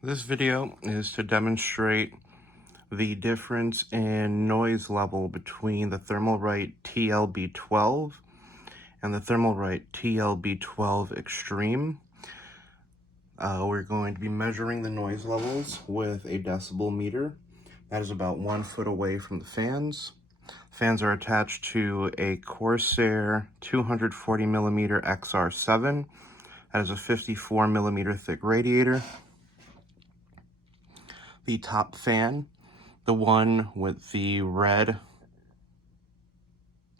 This video is to demonstrate the difference in noise level between the Thermalright TL-B12 and the Thermalright TL-B12 Extreme. We're going to be measuring the noise levels with a decibel meter. That is about 1 foot away from the fans. Fans are attached to a Corsair 240mm XR7. That is a 54mm thick radiator. The top fan, the one with the red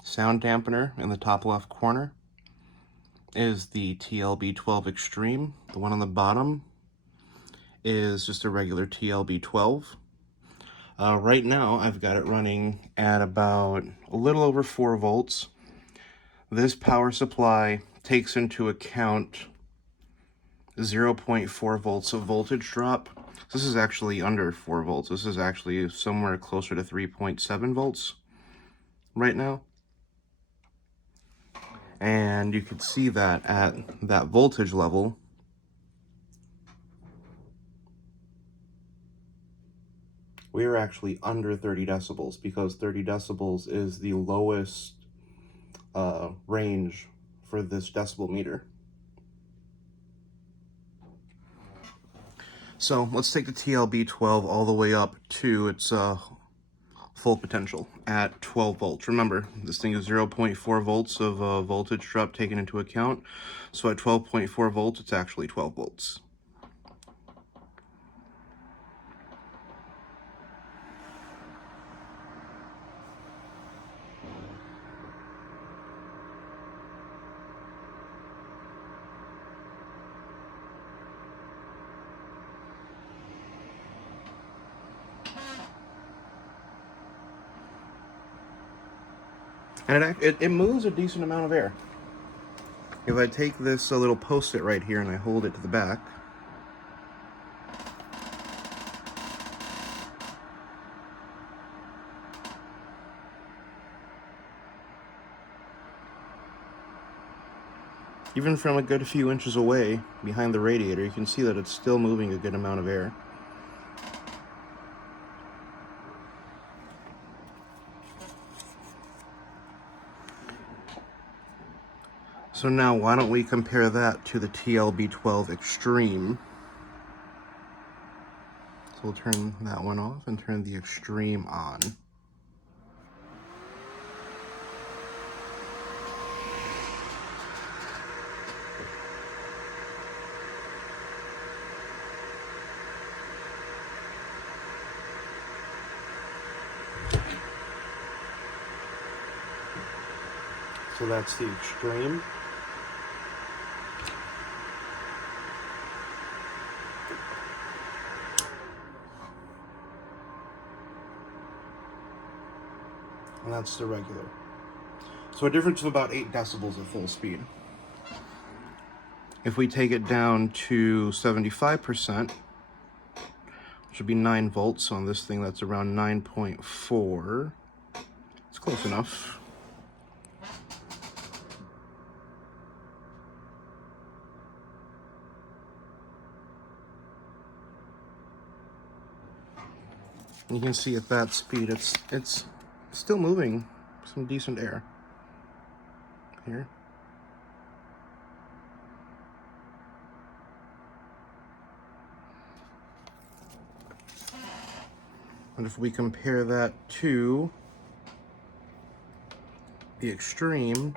sound dampener in the top left corner, is the TL-B12 Extreme. The one on the bottom is just a regular TL-B12. Right now, I've got it running at about a little over 4 volts. This power supply takes into account 0.4 volts of voltage drop. This is actually under 4 volts. This is actually somewhere closer to 3.7 volts right now. And you can see that at that voltage level, we are actually under 30 decibels because 30 decibels is the lowest range for this decibel meter. So let's take the TL-B12 all the way up to its full potential at 12 volts. Remember, this thing is 0.4 volts of voltage drop taken into account. So at 12.4 volts, it's actually 12 volts. And it moves a decent amount of air. If I take this little post-it right here and I hold it to the back, even from a good few inches away behind the radiator, you can see that it's still moving a good amount of air. So now why don't we compare that to the TL-B12 Extreme. So we'll turn that one off and turn the Extreme on. So that's the Extreme. And that's the regular. So a difference of about 8 decibels at full speed. If we take it down to 75%, which would be 9 volts on this thing, that's around 9.4. It's close enough. You can see at that speed, it's still moving some decent air here. And if we compare that to the Extreme,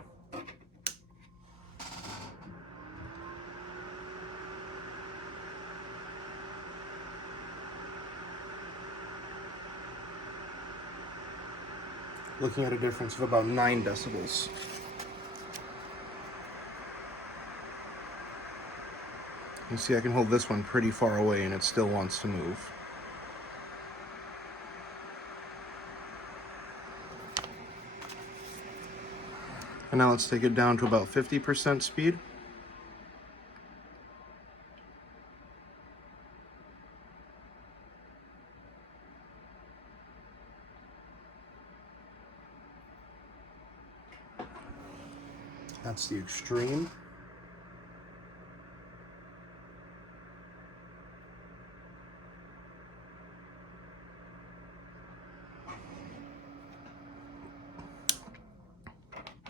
looking at a difference of about 9 decibels. You see I can hold this one pretty far away and it still wants to move. And now let's take it down to about 50% speed. That's the Extreme.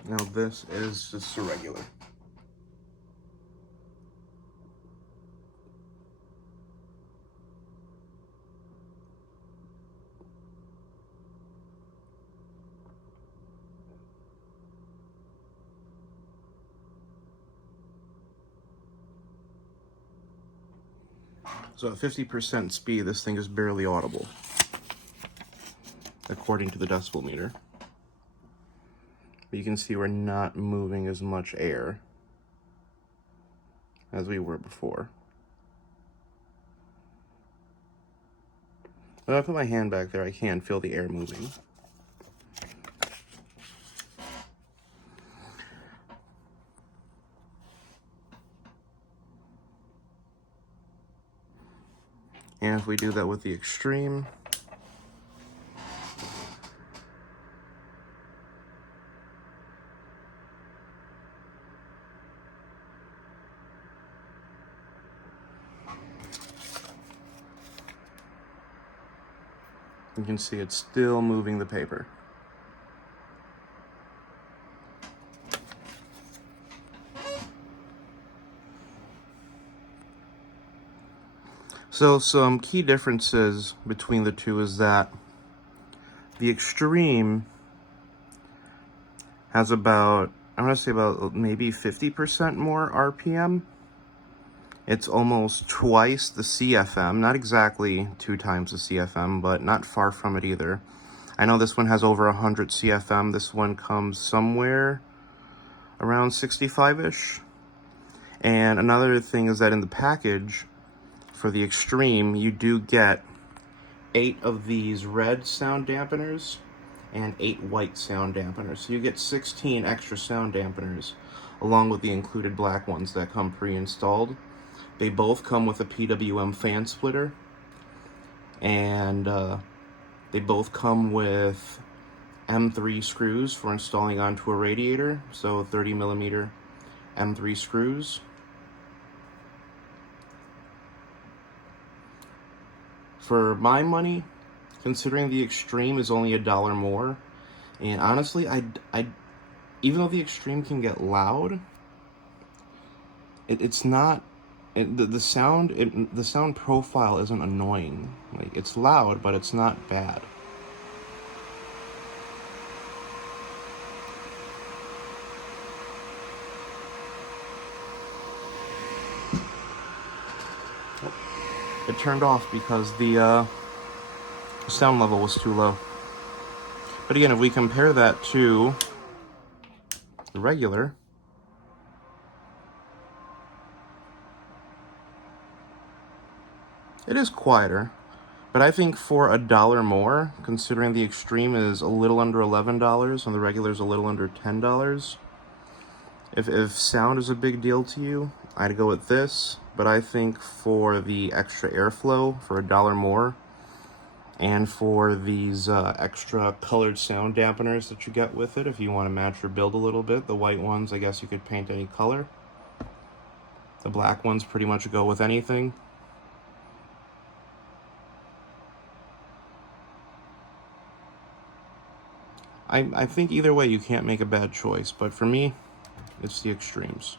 Now this is just a regular. So at 50% speed, this thing is barely audible, according to the decibel meter. But you can see we're not moving as much air as we were before. When I put my hand back there, I can feel the air moving. And if we do that with the Extreme, you can see it's still moving the paper. So some key differences between the two is that the Extreme has about, I'm going to say about maybe 50% more RPM. It's almost twice the CFM, not exactly 2 times the CFM, but not far from it either. I know this one has over 100 CFM. This one comes somewhere around 65-ish. And another thing is that in the package for the Extreme, you do get 8 of these red sound dampeners and 8 white sound dampeners. So you get 16 extra sound dampeners along with the included black ones that come pre-installed. They both come with a PWM fan splitter, and they both come with M3 screws for installing onto a radiator, so 30mm M3 screws. For my money, considering the Extreme is only $1 more, and honestly, I even though the Extreme can get loud, it's not. The sound profile isn't annoying. Like, it's loud, but it's not bad. It turned off because the sound level was too low. But again, if we compare that to the regular, it is quieter. But I think for $1 more, considering the Extreme is a little under $11 and the regular is a little under $10, if sound is a big deal to you, I'd go with this. But I think for the extra airflow, for $1 more, and for these extra colored sound dampeners that you get with it, if you want to match your build a little bit, the white ones, I guess you could paint any color. The black ones pretty much go with anything. I think either way you can't make a bad choice, but for me, it's the Extremes.